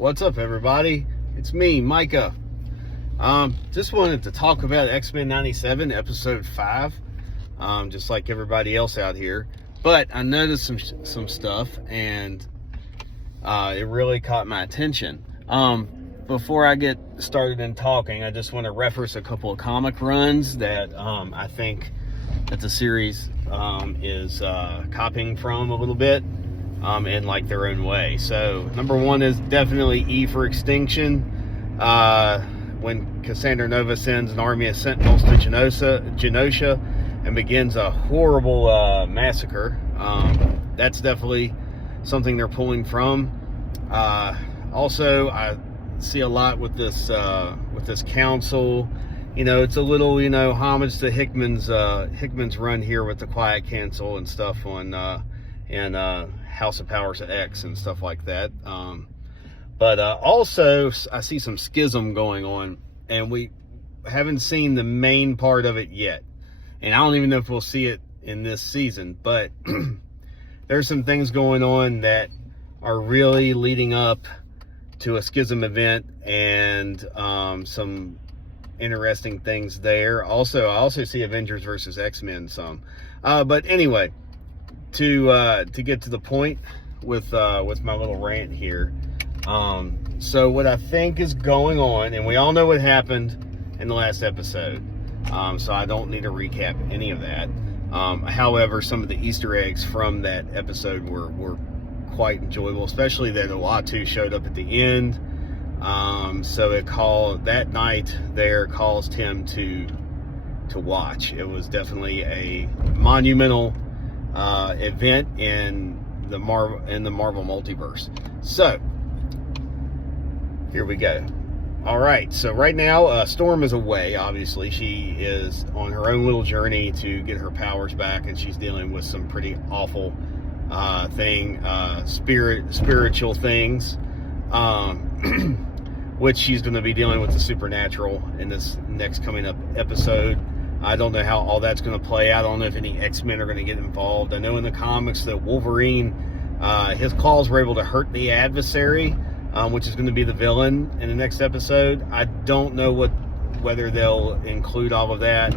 What's up, everybody? It's me, Micah. Just wanted to talk about X-Men 97, episode 5, just like everybody else out here. But I noticed some stuff, and it really caught my attention. Before I get started in talking, I just want to reference a couple of comic runs that I think that the series is copying from a little bit. In like their own way. So number one is definitely E for Extinction. When Cassandra Nova sends an army of Sentinels to Genosha and begins a horrible massacre. That's definitely something they're pulling from. Also, I see a lot with this council. It's a little homage to Hickman's run here with the Quiet Council and stuff on House of Powers X and stuff like that. But also I see some schism going on, and we haven't seen the main part of it yet. And I don't even know if we'll see it in this season, but there's some things going on that are really leading up to a schism event, and some interesting things there. I also see Avengers versus X-Men some. But anyway, to get to the point with my little rant here. So what I think is going on, and we all know what happened in the last episode, so I don't need to recap any of that. However, some of the Easter eggs from that episode were quite enjoyable, especially that Uatu showed up at the end. So that night there caused him to watch. It was definitely a monumental event in the Marvel multiverse. So here we go. All right, so right now Storm is away. Obviously, she is on her own little journey to get her powers back, and she's dealing with some pretty awful spiritual things, which she's going to be dealing with the supernatural in this next coming up episode. I don't know how all that's going to play out. I don't know if any X-Men are going to get involved. I know in the comics that Wolverine, his claws were able to hurt the adversary, which is going to be the villain in the next episode. I don't know whether they'll include all of that.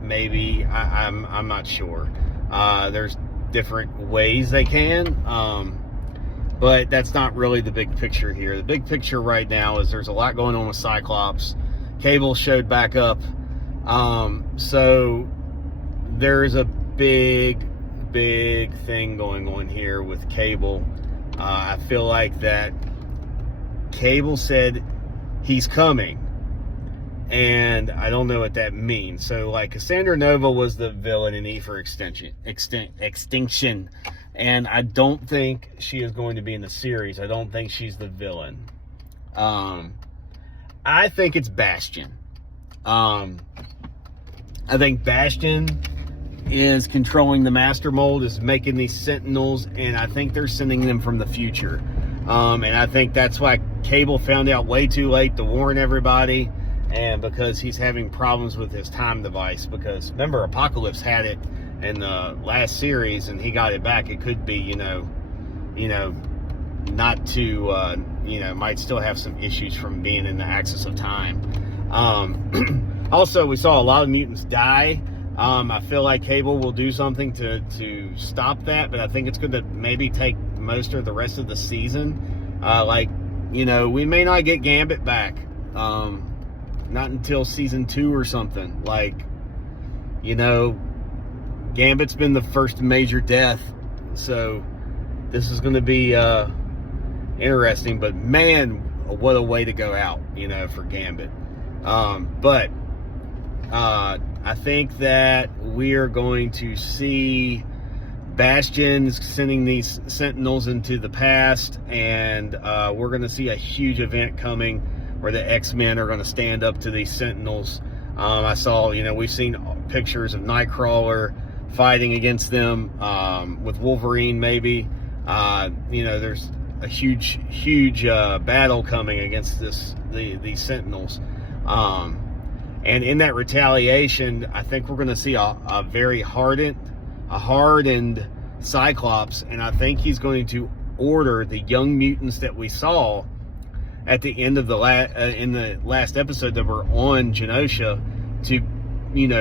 Maybe. I'm not sure. There's different ways they can, but that's not really the big picture here. The big picture right now is there's a lot going on with Cyclops. Cable showed back up. So there's a big thing going on here with Cable. I feel like that Cable said he's coming, and I don't know what that means. So like Cassandra Nova was the villain in E for Extinction, and I don't think she is going to be in the series. I don't think she's the villain. I think it's Bastion. I think Bastion is controlling the Master Mold, is making these Sentinels, and I think they're sending them from the future. And I think that's why Cable found out way too late to warn everybody, and because he's having problems with his time device. Because remember, Apocalypse had it in the last series, and he got it back. It could be, not to, might still have some issues from being in the axis of time. Also, we saw a lot of mutants die. I feel like Cable will do something to stop that, but I think it's going to maybe take most of the rest of the season. We may not get Gambit back. Not until season 2 or something. Gambit's been the first major death, so this is going to be interesting. But man, what a way to go out, for Gambit. But I think that we are going to see Bastion sending these Sentinels into the past, and we're going to see a huge event coming where the X-Men are going to stand up to these Sentinels. I saw, we've seen pictures of Nightcrawler fighting against them, with Wolverine maybe. There's a huge battle coming against these Sentinels. And in that retaliation, I think we're going to see a very hardened Cyclops, and I think he's going to order the young mutants that we saw at the end of the in the last episode that we're on Genosha to,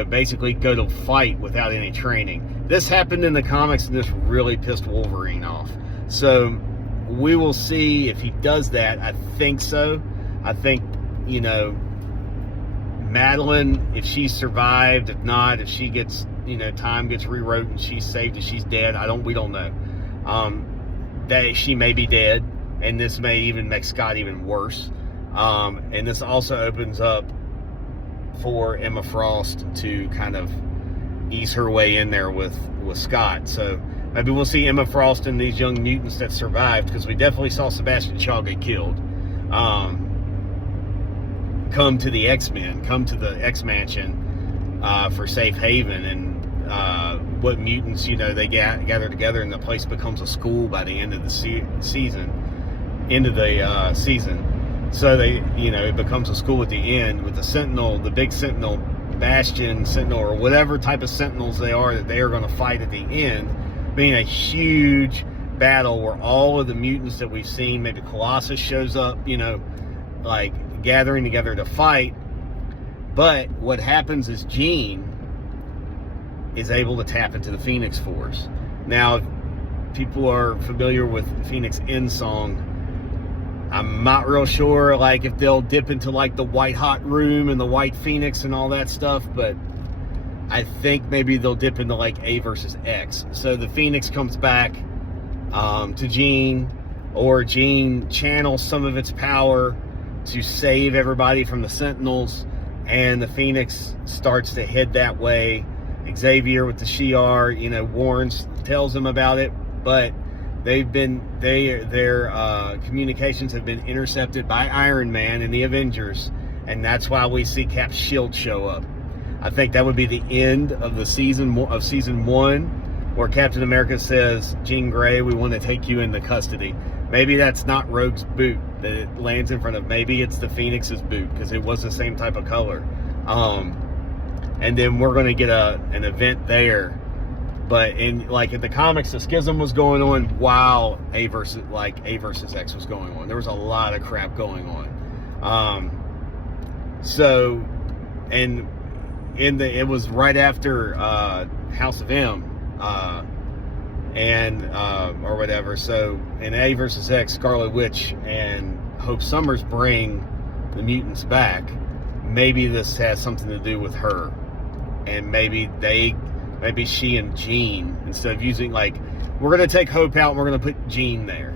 basically go to fight without any training. This happened in the comics, and this really pissed Wolverine off. So we will see if he does that. I think so. I think, Madeline, if she survived, if not, if she gets, time gets rewrote and she's saved, if she's dead, we don't know. That she may be dead, and this may even make Scott even worse. And this also opens up for Emma Frost to kind of ease her way in there with Scott. So maybe we'll see Emma Frost and these young mutants that survived, because we definitely saw Sebastian Shaw get killed. Come to the X-Men, come to the X-Mansion for safe haven, and what mutants, they gather together, and the place becomes a school by the end of the season. So they, it becomes a school at the end with the Sentinel, the big Sentinel, Bastion Sentinel, or whatever type of Sentinels they are that they are going to fight at the end, being a huge battle where all of the mutants that we've seen, maybe Colossus shows up, like gathering together to fight. But what happens is Jean is able to tap into the Phoenix Force. Now, if people are familiar with Phoenix End Song, I'm not real sure, like, if they'll dip into, like, the white hot room and the white Phoenix and all that stuff, but I think maybe they'll dip into, like, A versus X. So the Phoenix comes back to Jean, or Jean channels some of its power to save everybody from the Sentinels, and the Phoenix starts to head that way. Xavier with the Shi'ar, warns, tells them about it, but their communications have been intercepted by Iron Man and the Avengers, and that's why we see Cap's shield show up. I think that would be the end of the season 1, where Captain America says, Jean Grey, we want to take you into custody. Maybe that's not Rogue's boot that it lands in front of. Maybe it's the Phoenix's boot, because it was the same type of color. And then we're going to get an event there. But in the comics, the schism was going on while A versus X was going on. There was a lot of crap going on. It was right after House of M, or whatever. So in A versus X, Scarlet Witch and Hope Summers bring the mutants back. Maybe this has something to do with her, and maybe she and Jean, instead of using, we're going to take Hope out and we're going to put Jean there.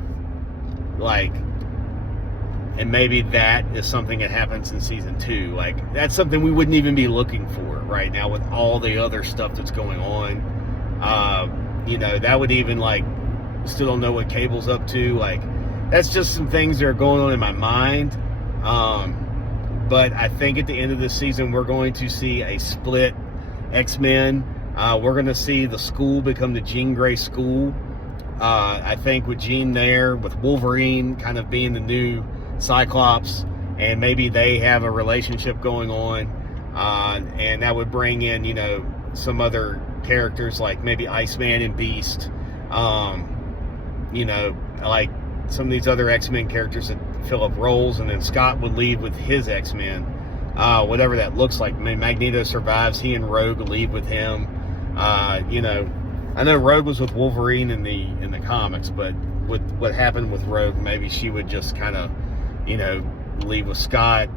And maybe that is something that happens in season 2. That's something we wouldn't even be looking for right now with all the other stuff that's going on. That would even, still don't know what Cable's up to. That's just some things that are going on in my mind. But I think at the end of this season, we're going to see a split X-Men. We're going to see the school become the Jean Grey school. I think with Jean there, with Wolverine kind of being the new Cyclops, and maybe they have a relationship going on. And that would bring in, some other characters like maybe Iceman and Beast. Like some of these other X-Men characters that fill up roles, and then Scott would leave with his X-Men. Whatever that looks like. Magneto survives. He and Rogue leave with him. I know Rogue was with Wolverine in the comics, but with what happened with Rogue, maybe she would just kind of, leave with Scott.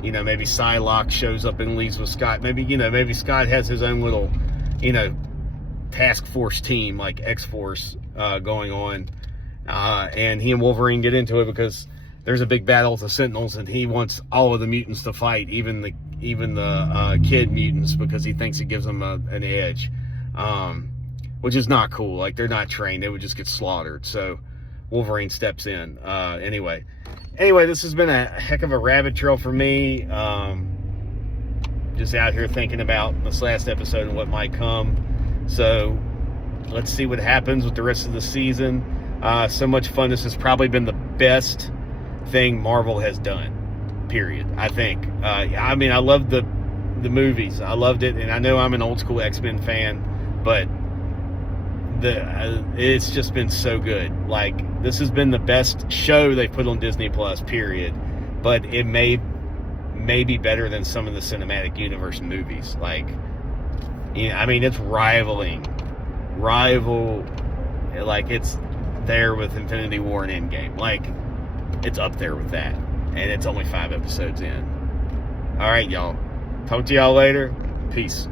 Maybe Psylocke shows up and leaves with Scott. Maybe Scott has his own little, task force team like X-Force going on, and he and Wolverine get into it because there's a big battle with the Sentinels, and he wants all of the mutants to fight, even the kid mutants, because he thinks it gives them an edge, which is not cool. They're not trained; they would just get slaughtered. So Wolverine steps in. Anyway, this has been a heck of a rabbit trail for me. Just out here thinking about this last episode and what might come. So let's see what happens with the rest of the season. So much fun. This has probably been the best thing Marvel has done, period. I think. I loved the movies. I loved it, and I know I'm an old school X-Men fan, but it's just been so good. Like, this has been the best show they put on Disney Plus, period. But it may be better than some of the cinematic universe movies. Like, I mean, it's like, it's there with Infinity War and Endgame. Like, it's up there with that. And it's only 5 episodes in. All right, y'all. Talk to y'all later. Peace.